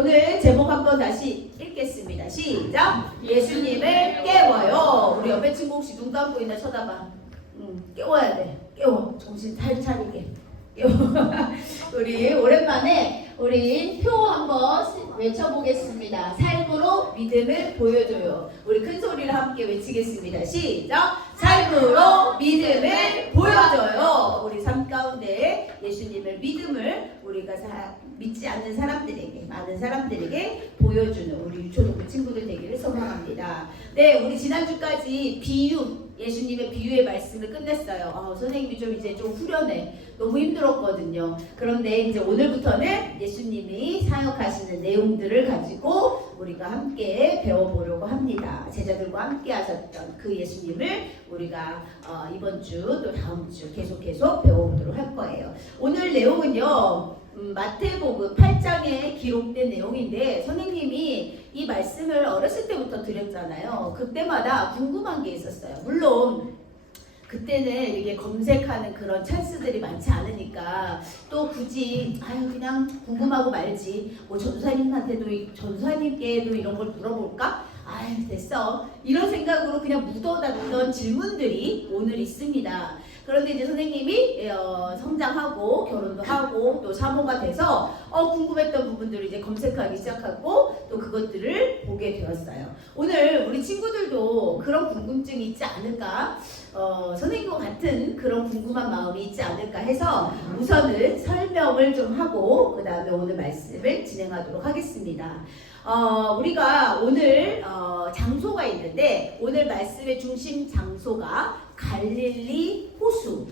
오늘 제목 한번 다시 읽겠습니다. 시작. 예수님을 깨워요. 우리 옆에 친구 혹시 눈 감고 있나 쳐다봐. 깨워야 돼. 깨워. 정신 잘 차리게. 깨워. 우리 오랜만에 우리 표 한번 외쳐보겠습니다. 삶으로 믿음을 보여줘요. 우리 큰 소리를 함께 외치겠습니다. 시작. 삶으로 믿음을 보여줘요. 우리 삶 가운데 예수님을 믿음을 우리가 믿지 않는 사람들에게, 많은 사람들에게 보여주는 우리 유초등부 친구들 되기를 소망합니다. 네, 우리 지난주까지 비유, 예수님의 비유의 말씀을 끝냈어요. 선생님이 이제 좀 후련해. 너무 힘들었거든요. 그런데 이제 오늘부터는 예수님이 사역하시는 내용들을 가지고 우리가 함께 배워보려고 합니다. 제자들과 함께 하셨던 그 예수님을 우리가 이번 주 또 다음 주 계속 배워보도록 할 거예요. 오늘 내용은요. 마태복음 8장에 기록된 내용인데 선생님이 이 말씀을 어렸을 때부터 드렸잖아요. 그때마다 궁금한 게 있었어요. 물론 그때는 이게 검색하는 그런 찬스들이 많지 않으니까 또 굳이 그냥 궁금하고 말지 뭐 전사님께도 이런 걸 물어볼까? 됐어. 이런 생각으로 그냥 묻어놨던 질문들이 오늘 있습니다. 그런데 이제 선생님이 성장하고 결혼도 하고 또 사모가 돼서 궁금했던 부분들을 이제 검색하기 시작하고 또 그것들을 보게 되었어요. 오늘 우리 친구들도 그런 궁금증이 있지 않을까? 선생님과 같은 그런 궁금한 마음이 있지 않을까 해서 우선은 설명을 좀 하고 그 다음에 오늘 말씀을 진행하도록 하겠습니다. 우리가 오늘 장소가 있는데 오늘 말씀의 중심 장소가 갈릴리 호수,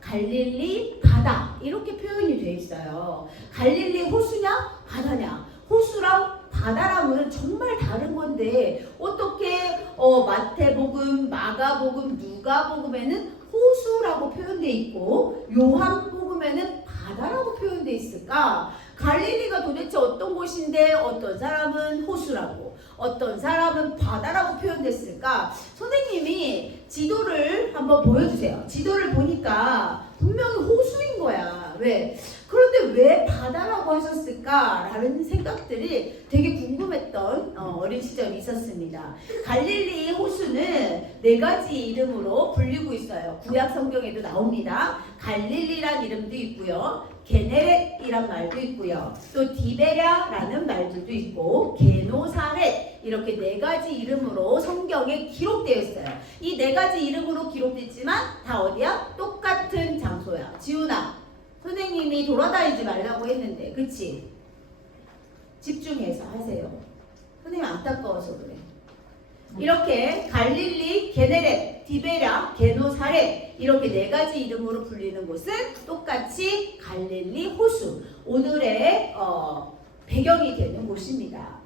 갈릴리 바다 이렇게 표현이 되어 있어요. 갈릴리 호수냐 바다냐? 호수랑 바다랑은 정말 다른 건데 어떻게 마태복음, 마가복음, 누가복음에는 호수라고 표현되어 있고 요한복음에는 바다라고 표현되어 있을까? 갈릴리가 도대체 어떤 곳인데 어떤 사람은 호수라고 어떤 사람은 바다라고 표현됐을까? 선생님이 지도를 한번 보여주세요. 지도를 보니까 분명히 호수인 거야. 왜? 그런데 왜 바다라고 하셨을까? 라는 생각들이 되게 궁금했던 어린 시절이 있었습니다. 갈릴리 호수는 4가지 이름으로 불리고 있어요. 구약 성경에도 나옵니다. 갈릴리란 이름도 있고요. 게네렛이란 말도 있고요. 또 디베랴라는 말들도 있고 게노사렛 이렇게 4가지 이름으로 성경에 기록되어 있어요. 이 4가지 이름으로 기록됐지만 다 어디야? 똑같은 장소야. 지훈아, 선생님이 돌아다니지 말라고 했는데 그치? 집중해서 하세요. 선생님 안타까워서 그래. 이렇게 갈릴리, 게네렛, 디베랴, 게노사렛 이렇게 4가지 이름으로 불리는 곳은 똑같이 갈릴리 호수, 오늘의 배경이 되는 곳입니다.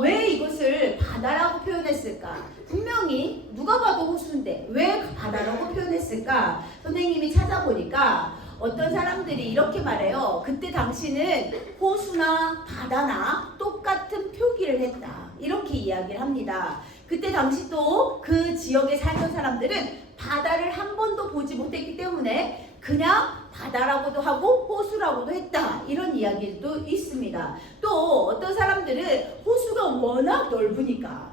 왜 이것을 바다라고 표현했을까? 분명히 누가 봐도 호수인데 왜 바다라고 표현했을까? 선생님이 찾아보니까 어떤 사람들이 이렇게 말해요. 그때 당시는 호수나 바다나 똑같은 표기를 했다. 이렇게 이야기를 합니다. 그때 당시 또 그 지역에 살던 사람들은 바다를 한 번도 보지 못했기 때문에 그냥 바다라고도 하고 호수라고도 했다. 이런 이야기도 있습니다. 또 어떤 사람들은 호수가 워낙 넓으니까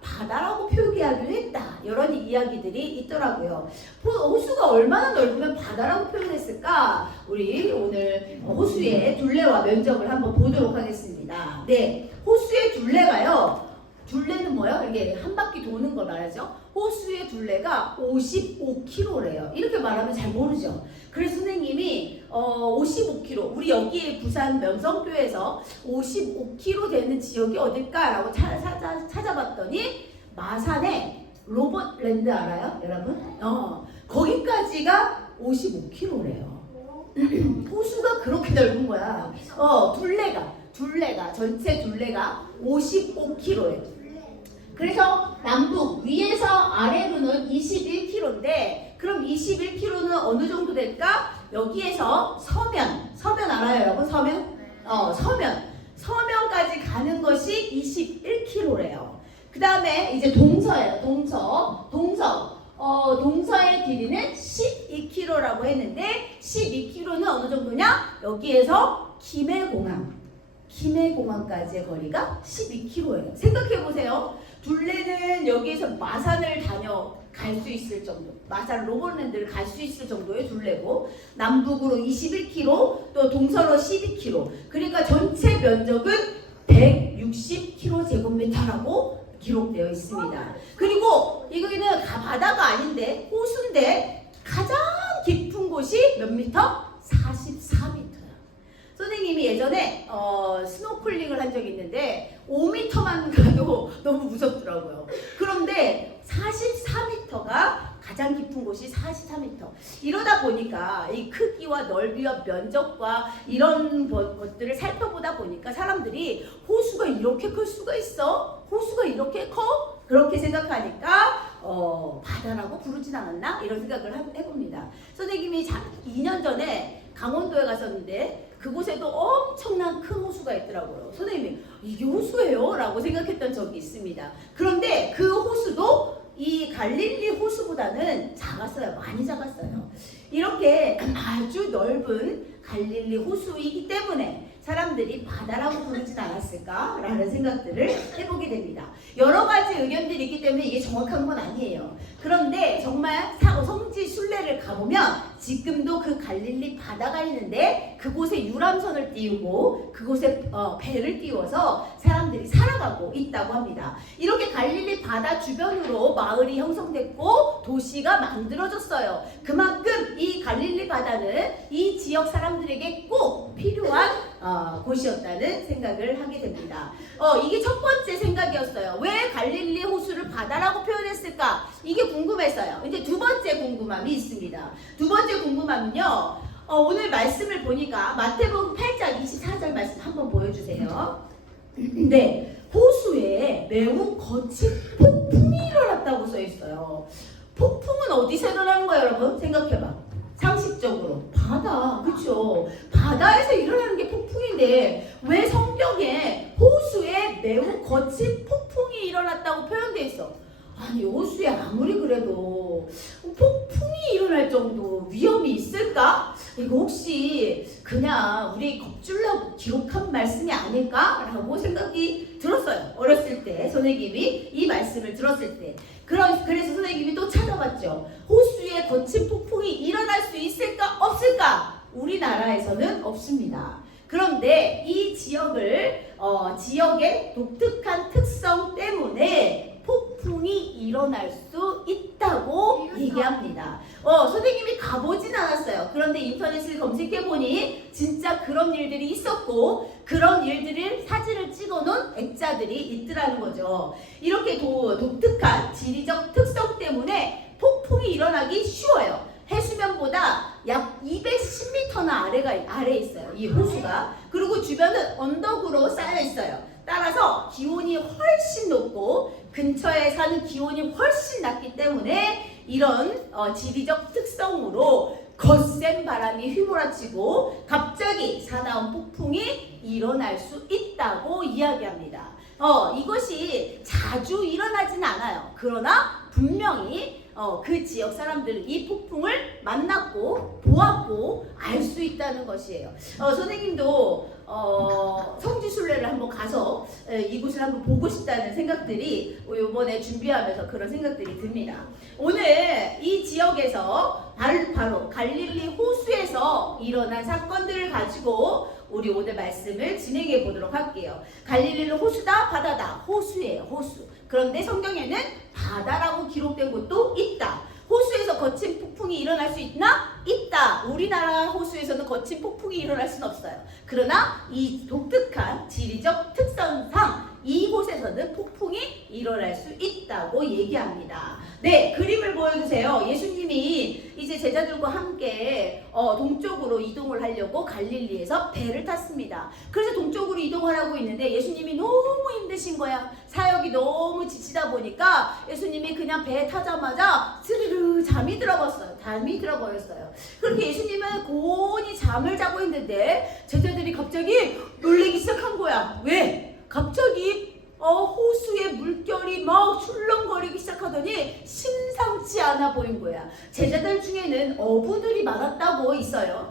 바다라고 표기하기도 했다. 이런 이야기들이 있더라고요. 호수가 얼마나 넓으면 바다라고 표현했을까? 우리 오늘 호수의 둘레와 면적을 한번 보도록 하겠습니다. 네, 호수의 둘레가요. 둘레는 뭐예요? 이게 한 바퀴 도는 걸 말하죠. 호수의 둘레가 55km래요. 이렇게 말하면 잘 모르죠. 그래서 선생님이 55km, 우리 여기 부산 명성교에서 55km 되는 지역이 어딜까라고 찾아봤더니 마산의 로버트랜드 알아요, 여러분? 거기까지가 55km래요. 호수가 그렇게 넓은 거야. 둘레가 전체 둘레가 55km예요. 그래서 남북 위에서 아래로는 21km인데 그럼 21km는 어느 정도 될까? 여기에서 서면 알아요, 여러분? 서면까지 가는 것이 21km래요. 그 다음에 이제 동서예요. 동서의 길이는 12km라고 했는데 12km는 어느 정도냐? 여기에서 김해공항 김해공항까지의 거리가 12km예요. 생각해보세요. 둘레는 여기에서 마산을 갈 수 있을 정도, 마산 로버랜드를 갈 수 있을 정도의 둘레고, 남북으로 21km, 또 동서로 12km. 그러니까 전체 면적은 160km제곱미터라고 기록되어 있습니다. 그리고 이거는 바다가 아닌데 호수인데 가장 깊은 곳이 몇 미터? 44m야. 선생님이 예전에 스노클링을 한 적이 있는데 5m만 가도 너무 무섭더라고요. 그런데 44m가 가장 깊은 곳이 44m. 이러다 보니까 이 크기와 넓이와 면적과 이런 것들을 살펴보다 보니까 사람들이 호수가 이렇게 클 수가 있어? 호수가 이렇게 커? 그렇게 생각하니까 바다라고 부르진 않았나? 이런 생각을 해봅니다. 선생님이 2년 전에 강원도에 갔었는데 그곳에도 엄청난 큰 호수가 있더라고요. 선생님이 이게 호수예요? 라고 생각했던 적이 있습니다. 그런데 그 호수도 이 갈릴리 호수보다는 작았어요. 많이 작았어요. 이렇게 아주 넓은 갈릴리 호수이기 때문에 사람들이 바다라고 부르진 않았을까라는 생각들을 해보게 됩니다. 여러 가지 의견들이 있기 때문에 이게 정확한 건 아니에요. 그런데 정말 성지 순례를 가보면 지금도 그 갈릴리 바다가 있는데 그곳에 유람선을 띄우고 그곳에 배를 띄워서 사람들이 살아가고 있다고 합니다. 이렇게 갈릴리 바다 주변으로 마을이 형성됐고 도시가 만들어졌어요. 그만큼 이 갈릴리 바다는 이 지역 사람들에게 꼭 필요한 곳이었다는 생각을 하게 됩니다. 이게 첫 번째 생각이었어요. 왜 갈릴리 호수를 바다라고 표현했을까? 이게 궁금했어요. 이제 두 번째 궁금함이 있습니다. 두 번째 궁금함은요. 오늘 말씀을 보니까 마태복음 8장 24절 말씀 한번 보여주세요. 네, 호수에 매우 거친 폭풍이 일어났다고 써 있어요. 폭풍은 어디서 일어나는 거예요, 여러분? 생각해봐. 상식적으로 바다, 그렇죠? 바다에서 일어나는 게 폭풍인데 왜 성경에 호수에 매우 거친 폭풍이 일어났다고 표현되어 있어? 아니 호수에 아무리 그래도 폭풍이 일어날 정도 위험이 있을까? 이거 혹시 그냥 우리 겁주려고 기록한 말씀이 아닐까라고 생각이 들었어요. 어렸을 때 선생님이 이 말씀을 들었을 때. 그래서 선생님이 또 찾아봤죠. 호수에 거친 폭풍이 일어날 수 있을까 없을까? 우리나라에서는 없습니다. 그런데 이 지역의 독특한 특성 때문에 폭풍이 일어날 수 있다고 얘기합니다. 선생님이 가보진 않았어요. 그런데 인터넷을 검색해보니 진짜 그런 일들이 있었고 그런 일들을 사진을 찍어놓은 액자들이 있더라는 거죠. 이렇게 독특한 지리적 특성 때문에 폭풍이 일어나기 쉬워요. 해수면보다 약 210m나 아래에 있어요. 이 호수가. 그리고 주변은 언덕으로 쌓여 있어요. 따라서 기온이 훨씬 높고 근처에 사는 기온이 훨씬 낮기 때문에 이런 지리적 특성으로 거센 바람이 휘몰아치고 갑자기 사나운 폭풍이 일어날 수 있다고 이야기합니다. 이것이 자주 일어나진 않아요. 그러나 분명히 그 지역 사람들은 이 폭풍을 만났고 보았고 알 수 있다는 것이에요. 선생님도 성지순례를 한번 가서 이곳을 한번 보고 싶다는 생각들이 이번에 준비하면서 그런 생각들이 듭니다. 오늘 이 지역에서 바로 갈릴리 호수에서 일어난 사건들을 가지고 우리 오늘 말씀을 진행해 보도록 할게요. 갈릴리는 호수다, 바다다. 호수예요, 호수. 그런데 성경에는 바다라고 기록된 곳도 있다. 호수에서 거친 폭풍이 일어날 수 있나? 있다. 우리나라 호수에서는 거친 폭풍이 일어날 수는 없어요. 그러나 이 독특한 지리적 특성상 이곳에서는 폭풍이 일어날 수 있다고 얘기합니다. 네, 그림을 보여주세요. 예수님이 이제 제자들과 함께 동쪽으로 이동을 하려고 갈릴리에서 배를 탔습니다. 그래서 동쪽으로 이동하라고 있는데 예수님이 너무 힘드신 거야. 사역이 너무 지치다 보니까 예수님이 그냥 배 타자마자 스르르 잠이 들어버렸어요. 그렇게 예수님은 고온히 잠을 자고 있는데 제자들이 갑자기 놀라기 시작한 거야. 왜? 갑자기 호수의 물결이 막 출렁거리기 시작하더니 심상치 않아 보인 거야. 제자들 중에는 어부들이 많았다고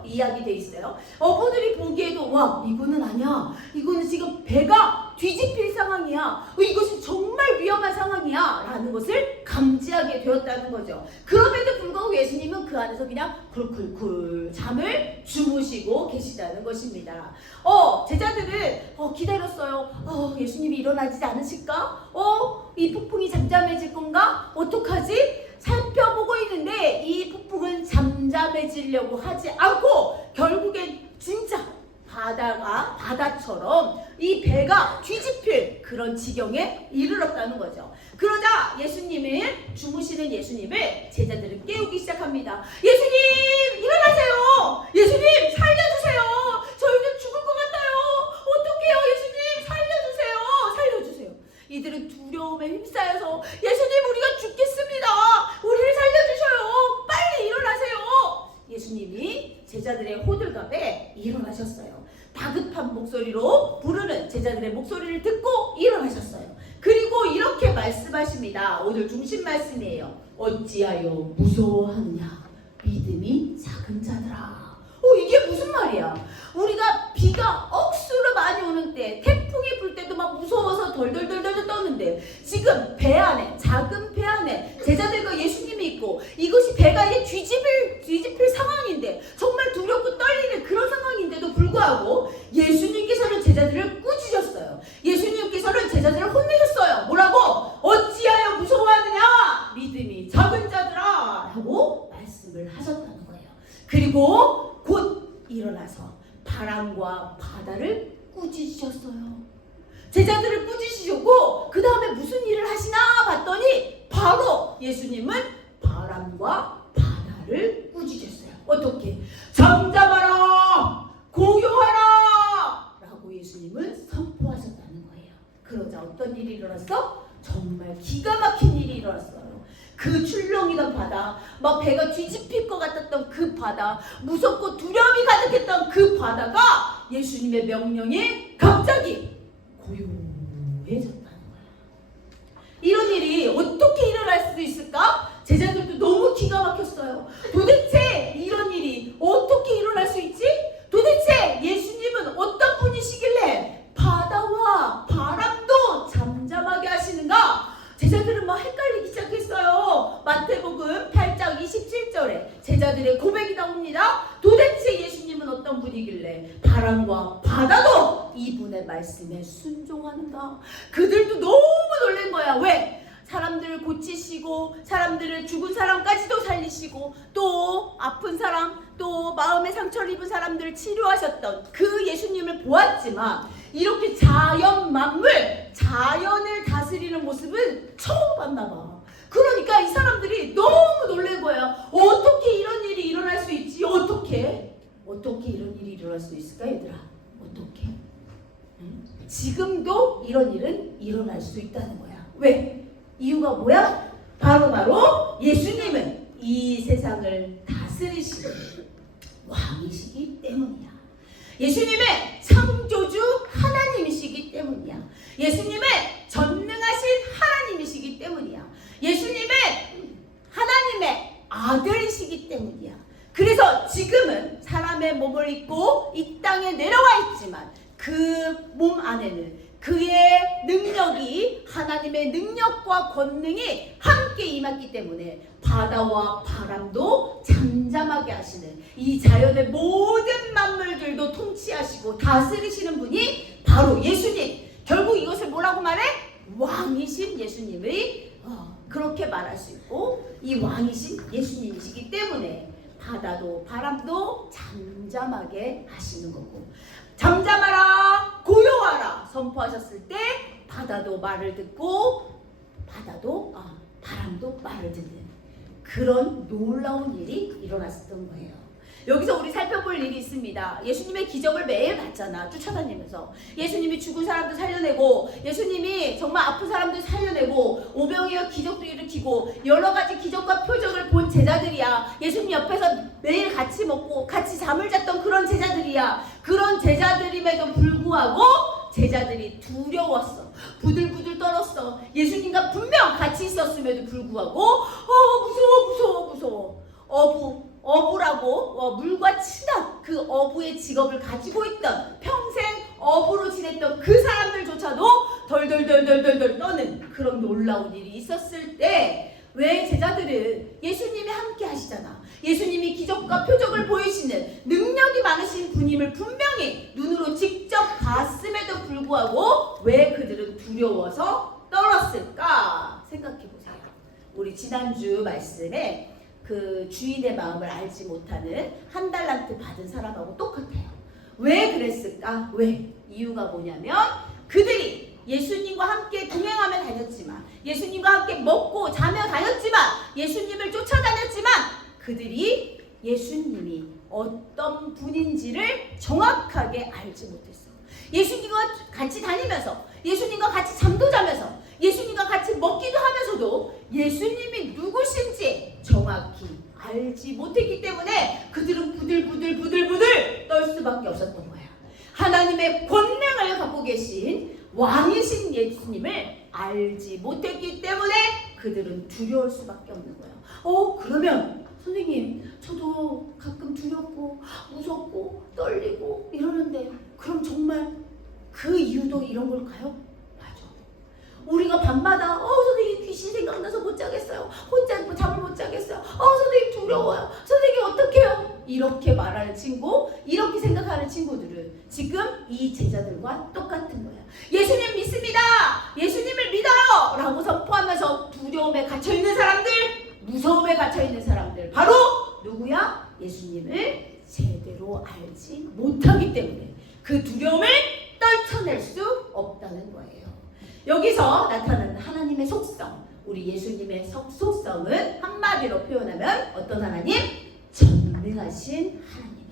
이야기돼 있어요. 어부들이 보기에도 와 이거는 아니야. 이거는 지금 배가 뒤집힐 상황이야. 이것이 정말 위험한 상황이야 라는 것을 감지하게 되었다는 거죠. 그럼에도 불구하고 예수님은 그 안에서 그냥 쿨쿨쿨 잠을 주무시고 계시다는 것입니다. 제자들은 기다렸어요. 예수님이 일어나지 않으실까? 이 폭풍이 잠잠해질 건가? 어떡하지? 살펴보고 있는데 이 폭풍은 잠잠해지려고 하지 않고 결국엔 진짜 바다처럼 이 배가 뒤집힐 그런 지경에 이르렀다는 거죠. 그러자 주무시는 예수님을 제자들은 깨우기 시작합니다. 예수님 일어나세요. 예수님 살려주세요. 저희는 죽을 것 같아요. 어떡해요. 예수님 살려주세요. 이들은 두려움에 휩싸여서 예수님 우리가 죽겠습니다. 우리를 살려주셔요. 빨리 일어나세요. 예수님이 제자들의 호들갑에 일어나셨어요. 다급한 목소리로 부르는 제자들의 목소리를 듣고 일어나셨어요. 그리고 이렇게 말씀하십니다. 오늘 중심 말씀이에요. 어찌하여 무서워하느냐 믿음이 작은 자들아. 이게 무슨 말이야? 우리가 비가 억수로 많이 오는 때, 태풍이 불 때도 막 무서워서 덜덜덜덜 떠는데 지금 배 안에, 작은 배 안에 제자들과 예수님이 있고 이것이 배가 이제 뒤집힐 상황인데 정말 두렵고 떨리는 그런 상황인데도 불구하고 예수님께서는 제자들을 꾸짖으셨어요. 예수님께서는 제자들을 혼내셨어요. 뭐라고? 어찌하여 무서워하느냐 믿음이 작은 자들아 라고 말씀을 하셨다는 거예요. 그리고 곧 일어나서 바람과 바다를 꾸짖으셨어요. 제자들을 꾸짖으시고 그 다음에 무슨 일을 하시나 봤더니 바로 예수님은 바람과 바다를 꾸짖으셨어요. 어떻게? 잠잠하라 고요하라 라고 예수님은 선포하셨다는 거예요. 그러자 어떤 일이 일어났어? 정말 기가 막힌 일이 일어났어요. 그 출렁이던 바다, 막 배가 뒤집힐 것 같았던 그 바다, 무섭고 두려움이 가득했던 그 바다가 예수님의 명령에 갑자기 고요해졌다는 거야. 이런 일이 어떻게 일어날 수 있을까? 제자들도 너무 기가 막혔어요. 도대체 이런 일이 어떻게 일어날 수 있지? 도대체 예수님은 어떤 분이시길래 바다와 바람도 잠잠하게 하시는가? 제자들은 막 헷갈리기 시작했어요. 마태복음 8장 27절에 제자들의 고백이 나옵니다. 도대체 예수님은 어떤 분이길래 바람과 바다도 이분의 말씀에 순종하는가? 그들도 너무 놀란 거야. 왜? 사람들을 고치시고 사람들을 죽은 사람까지도 살리시고 또 아픈 사람 또 마음의 상처를 입은 사람들을 치료하셨던 그 예수님을 보았지만 이렇게 자연 만물 자연을 다스리는 모습은 처음 봤나 봐. 그러니까 이 사람들이 너무 놀란 거야. 어떻게 이런 일이 일어날 수 있지? 어떻게 이런 일이 일어날 수 있을까 얘들아? 어떻게? 지금도 이런 일은 일어날 수 있다는 거야. 왜? 이유가 뭐야? 바로 예수님은 이 세상을 다스리시는 왕이시기 때문이야. 예수님의 창조주 하나님이시기 때문이야. 예수님의 전능하신 하나님이시기 때문이야. 예수님의 하나님의 아들이시기 때문이야. 그래서 지금은 사람의 몸을 입고 이 땅에 내려와 있지만 그 몸 안에는 그의 능력이 하나님의 능력과 권능이 함께 임했기 때문에 바다와 바람도 잠잠하게 하시는 이 자연의 모든 만물들도 통치하시고 다스리시는 분이 바로 예수님. 결국 이것을 뭐라고 말해? 왕이신 예수님의 그렇게 말할 수 있고 이 왕이신 예수님이시기 때문에 바다도 바람도 잠잠하게 하시는 거고 잠잠하라 고요하라 선포하셨을 때 바다도 말을 듣고 바람도 말을 듣는 그런 놀라운 일이 일어났었던 거예요. 여기서 우리 살펴볼 일이 있습니다. 예수님의 기적을 매일 봤잖아. 쫓아다니면서 예수님이 죽은 사람도 살려내고 예수님이 정말 아픈 사람도 살려내고 오병이어 기적도 일으키고 여러 가지 기적과 표적을 본 제자들이야. 예수님 옆에서 매일 같이 먹고 같이 잠을 잤던 그런 제자들이야. 그런 제자들임에도 불구하고 제자들이 두려웠어. 부들부들 떨었어. 예수님과 분명 같이 있었음에도 불구하고 무서워. 어부라고 물과 친한 그 어부의 직업을 가지고 있던 평생 업으로 지냈던 그 사람들조차도 덜덜덜덜덜 떠는 그런 놀라운 일이 있었을 때 왜 제자들은 예수님이 함께 하시잖아. 예수님이 기적과 표적을 보이시는 능력이 많으신 분임을 분명히 눈으로 직접 봤음에도 불구하고 왜 그들은 두려워서 떨었을까? 생각해보세요. 우리 지난주 말씀에 그 주인의 마음을 알지 못하는 한 달란트 받은 사람하고 똑같아요. 왜 그랬을까? 왜? 이유가 뭐냐면 그들이 예수님과 함께 동행하며 다녔지만, 예수님과 함께 먹고 자며 다녔지만, 예수님을 쫓아다녔지만 그들이 예수님이 어떤 분인지를 정확하게 알지 못했어. 예수님과 같이 다니면서, 예수님과 같이 잠도 자면서, 예수님과 같이 먹기도 하면서도 예수님이 누구신지 정확히 알지 못했기 때문에 그들은 부들부들 떨 수밖에 없었던 거야. 하나님의 권능을 갖고 계신 왕이신 예수님을 알지 못했기 때문에 그들은 두려울 수밖에 없는 거예요. 그러면 선생님, 저도 가끔 두렵고 무섭고 떨리고 이러는데 그럼 정말 그 이유도 이런 걸까요? 맞아. 우리가 밤마다 선생님 귀신 생각나서 못 자겠어요. 혼자 잠을 못 자겠어요. 선생님 두려워요. 선생님 어떡해요? 이렇게 말하는 친구, 이렇게 생각하는 친구들은 지금 이 제자들과 똑같은 거야. 예수님 믿습니다. 예수님을 믿어요. 라고 선포하면서 두려움에 갇혀있는 사람들, 무서움에 갇혀있는 사람들, 바로 누구야? 예수님을 제대로 알지 못하기 때문에 그 두려움을 떨쳐낼 수 없다는 거예요. 여기서 나타나는 하나님의 속성, 우리 예수님의 속성은 한마디로 표현하면 어떤 하나님? 전능하신 하나님이에요.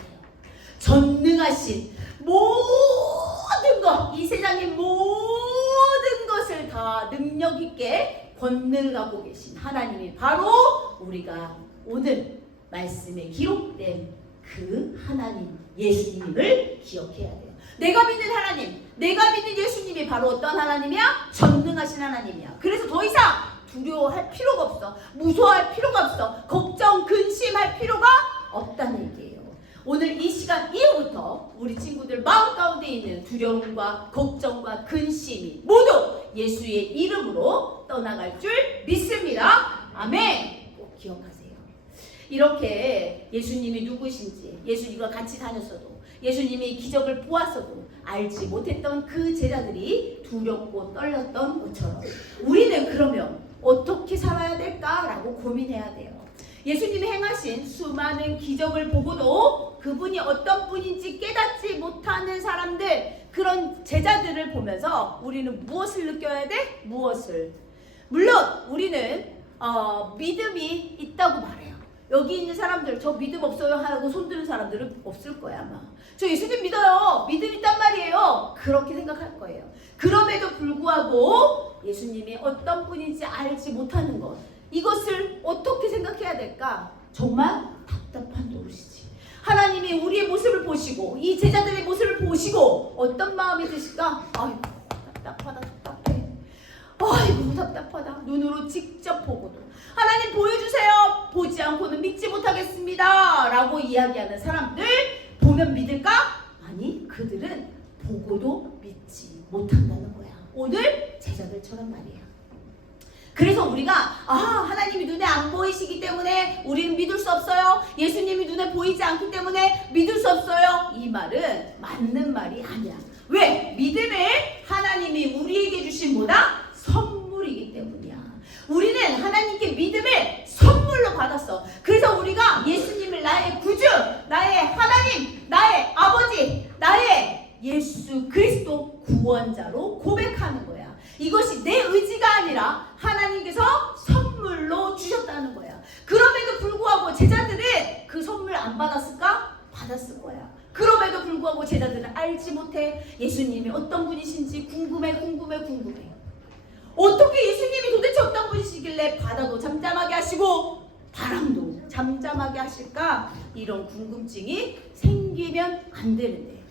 전능하신 모든 것, 이 세상의 모든 것을 다 능력 있게 권능을 갖고 계신 하나님이 바로 우리가 오늘 말씀에 기록된 그 하나님 예수님을 기억해야 돼요. 내가 믿는 하나님, 내가 믿는 예수님이 바로 어떤 하나님이야? 전능하신 하나님이야. 그래서 더 이상 두려워할 필요가 없어. 무서워할 필요가 없어. 걱정, 근심할 필요가 없다는 얘기예요. 오늘 이 시간 이후부터 우리 친구들 마음 가운데 있는 두려움과 걱정과 근심이 모두 예수의 이름으로 떠나갈 줄 믿습니다. 아멘. 꼭 기억하세요. 이렇게 예수님이 누구신지, 예수님과 같이 다녔어도, 예수님이 기적을 보았어도 알지 못했던 그 제자들이 두렵고 떨렸던 것처럼 우리는 그러면 어떻게 살아야 될까라고 고민해야 돼요. 예수님이 행하신 수많은 기적을 보고도 그분이 어떤 분인지 깨닫지 못하는 사람들, 그런 제자들을 보면서 우리는 무엇을 느껴야 돼? 무엇을? 물론 우리는 믿음이 있다고 말해요. 여기 있는 사람들 저 믿음 없어요 하고 손드는 사람들은 없을 거야 아마. 저 예수님 믿어요. 믿음 있단 말이에요. 그렇게 생각할 거예요. 그럼에도 불구하고 예수님이 어떤 분인지 알지 못하는 것, 이것을 어떻게 생각해야 될까? 정말 답답한 노릇이지. 하나님이 우리의 모습을 보시고 이 제자들의 모습을 보시고 어떤 마음이 드실까? 아이고 답답하다, 답답해. 아이고 답답하다. 눈으로 직접 보고도 하나님 보여주세요. 보지 않고는 믿지 못하겠습니다 라고 이야기하는 사람들 보면 믿을까? 아니, 그들은 보고도 믿지 못한다는 거야. 오늘 제자들처럼 말이야. 그래서 우리가 하나님이 눈에 안 보이시기 때문에 우리는 믿을 수 없어요. 예수님이 눈에 보이지 않기 때문에 믿을 수 없어요. 이 말은 맞는 말이 아니야. 왜? 믿음을 하나님이 우리에게 주신 뭐다? 선물이기 때문이야. 우리는 하나님께 믿음을 선물로 받았어. 그래서 우리가 예수님을 나의 구주, 나의 하나님, 나의 아버지, 나의 예수 그리스도 구원자로 고백하는 거야. 이것이 내 의지가 아니라 하나님께서 선물로 주셨다는 거야. 그럼에도 불구하고 제자들은 그 선물 안 받았을까? 받았을 거야. 그럼에도 불구하고 제자들은 알지 못해. 예수님이 어떤 분이신지 궁금해. 어떻게 예수님이 도대체 어떤 분이시길래 바다도 잠잠하게 하시고 바람도 잠잠하게 하실까? 이런 궁금증이 생기면 안 되는데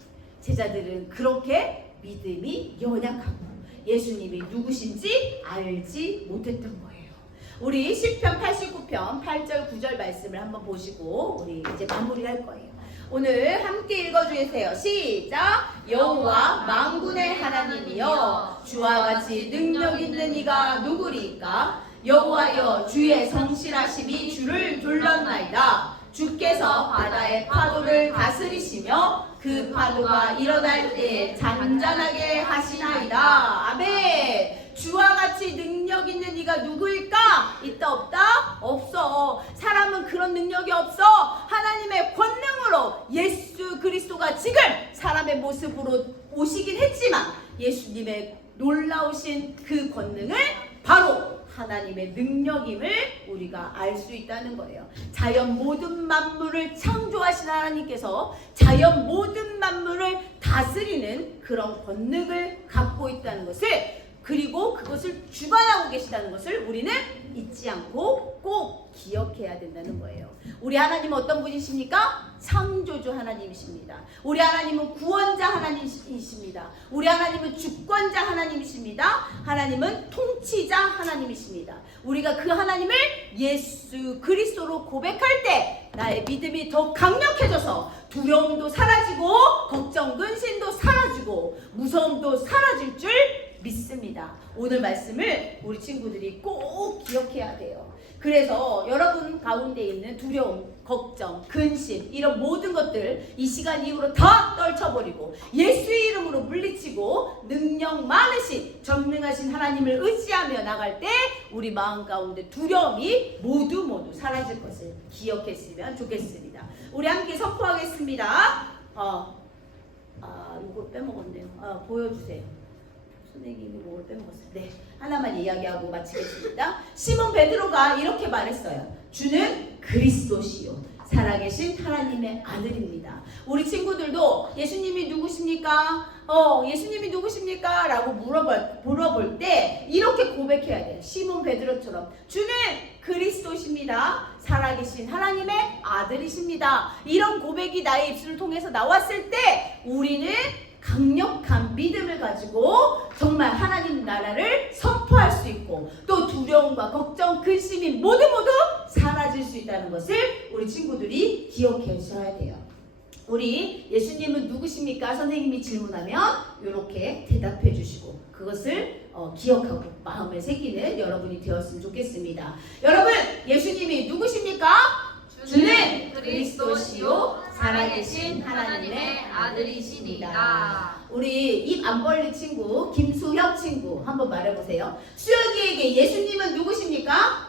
제자들은 그렇게 믿음이 연약하고 예수님이 누구신지 알지 못했던 거예요. 우리 시편 89편 8절 9절 말씀을 한번 보시고 우리 이제 마무리할 거예요. 오늘 함께 읽어주세요. 시작. 여호와 만군의 하나님이여 주와 같이 능력 있는 이가 누구리까? 여호와여 주의 성실하심이 주를 둘렀나이다. 주께서 바다의 파도를 다스리시며 그 파도가 일어날 때 잔잔하게 하시나이다. 아멘. 주와 같이 능력 있는 이가 누구일까? 있다 없다? 없어. 사람은 그런 능력이 없어. 하나님의 권능으로 예수 그리스도가 지금 사람의 모습으로 오시긴 했지만 예수님의 놀라우신 그 권능을 바로 하나님의 능력임을 우리가 알 수 있다는 거예요. 자연 모든 만물을 창조하신 하나님께서 자연 모든 만물을 다스리는 그런 권능을 갖고 있다는 것을, 그리고 그것을 주관하고 계시다는 것을 우리는 잊지 않고 꼭 기억해야 된다는 거예요. 우리 하나님은 어떤 분이십니까? 창조주 하나님이십니다. 우리 하나님은 구원자 하나님이십니다. 우리 하나님은 주권자 하나님이십니다. 하나님은 통치자 하나님이십니다. 우리가 그 하나님을 예수 그리스도로 고백할 때 나의 믿음이 더 강력해져서 두려움도 사라지고 걱정 근심도 사라지고 무서움도 사라질 줄 믿습니다. 오늘 말씀을 우리 친구들이 꼭 기억해야 돼요. 그래서 여러분 가운데 있는 두려움, 걱정, 근심 이런 모든 것들 이 시간 이후로 다 떨쳐버리고 예수의 이름으로 물리치고 능력 많으신 전능하신 하나님을 의지하며 나갈 때 우리 마음 가운데 두려움이 모두 사라질 것을 기억했으면 좋겠습니다. 우리 함께 선포하겠습니다. 이거 빼먹었네요. 보여주세요. 선생님이 뭘 빼먹었어요? 네, 하나만 이야기하고 마치겠습니다. 시몬 베드로가 이렇게 말했어요. 주는 그리스도시요 살아계신 하나님의 아들입니다. 우리 친구들도 예수님이 누구십니까? 예수님이 누구십니까? 라고 물어볼 때 이렇게 고백해야 돼요. 시몬 베드로처럼 주는 그리스도십니다. 살아계신 하나님의 아들이십니다. 이런 고백이 나의 입술을 통해서 나왔을 때 우리는 강력한 믿음을 가지고 정말 하나님 나라를 선포할 수 있고 또 두려움과 걱정, 근심이 모두 사라질 수 있다는 것을 우리 친구들이 기억해 주셔야 돼요. 우리 예수님은 누구십니까? 선생님이 질문하면 이렇게 대답해 주시고 그것을 기억하고 마음에 새기는 여러분이 되었으면 좋겠습니다. 여러분, 예수님이 누구십니까? 주는 그리스도시요 살아계신 하나님의 아들이시니라. 우리 입 안 벌린 친구 김수혁 친구 한번 말해보세요. 수혁이에게 예수님은 누구십니까?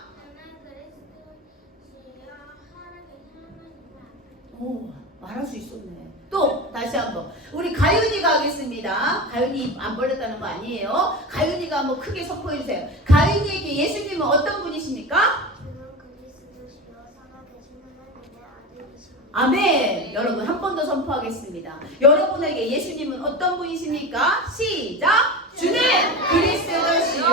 오, 말할 수 있었네. 또 다시 한번 우리 가윤이가 하겠습니다. 가윤이 입 안 벌렸다는 거 아니에요. 가윤이가 한번 크게 선포해 주세요. 가윤이에게 예수님은 어떤 분이십니까? 아멘. 여러분 한 번 더 선포하겠습니다. 여러분에게 예수님은 어떤 분이십니까? 시작. 주는 그리스도시요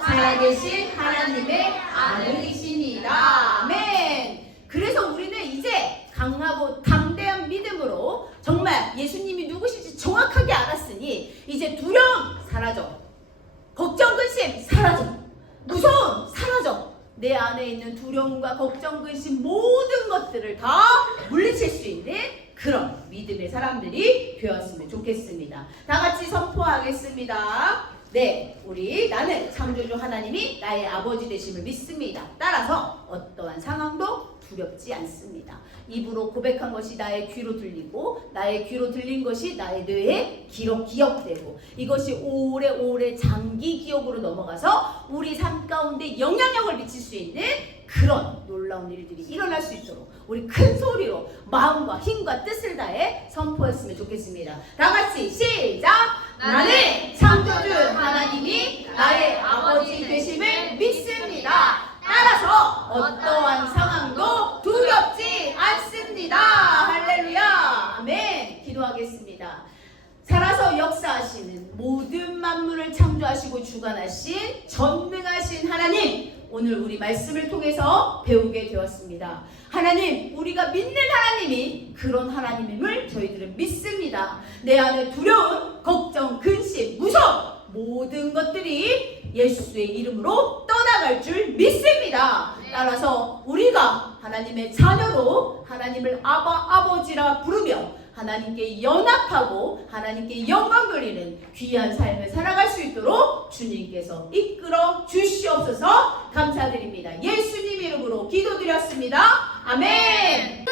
살아계신 하나님의 아들이십니다. 아멘. 그래서 우리는 이제 강하고 담대한 믿음으로 정말 예수님이 누구신지 정확하게 알았으니 이제 두려움 사라져, 걱정 근심 사라져, 무서움 사라져. 내 안에 있는 두려움과 걱정, 근심 모든 것들을 다 물리칠 수 있는 그런 믿음의 사람들이 되었으면 좋겠습니다. 다 같이 선포하겠습니다. 네, 나는 창조주 하나님이 나의 아버지 되심을 믿습니다. 따라서 어떠한 상황도 두렵지 않습니다. 입으로 고백한 것이 나의 귀로 들리고 나의 귀로 들린 것이 나의 뇌에 기억되고 이것이 오래오래 장기 기억으로 넘어가서 우리 삶 가운데 영향력을 미칠 수 있는 그런 놀라운 일들이 일어날 수 있도록 우리 큰 소리로 마음과 힘과 뜻을 다해 선포했으면 좋겠습니다. 다 같이 시작! 나는 창조주 하나님이 나의 아버지 되심을 믿습니다. 따라서 어떠한 상황도 두렵지 않습니다. 할렐루야. 아멘. 기도하겠습니다. 살아서 역사하시는 모든 만물을 창조하시고 주관하신 전능하신 하나님, 오늘 우리 말씀을 통해서 배우게 되었습니다. 하나님, 우리가 믿는 하나님이 그런 하나님임을 저희들은 믿습니다. 내 안에 두려움, 걱정, 근심, 무서움 모든 것들이 예수의 이름으로 떠나갈 줄 믿습니다. 따라서 우리가 하나님의 자녀로 하나님을 아버지라 부르며 하나님께 연합하고 하나님께 영광 돌리는 귀한 삶을 살아갈 수 있도록 주님께서 이끌어 주시옵소서. 감사드립니다. 예수님 이름으로 기도드렸습니다. 아멘.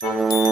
쿠쿠.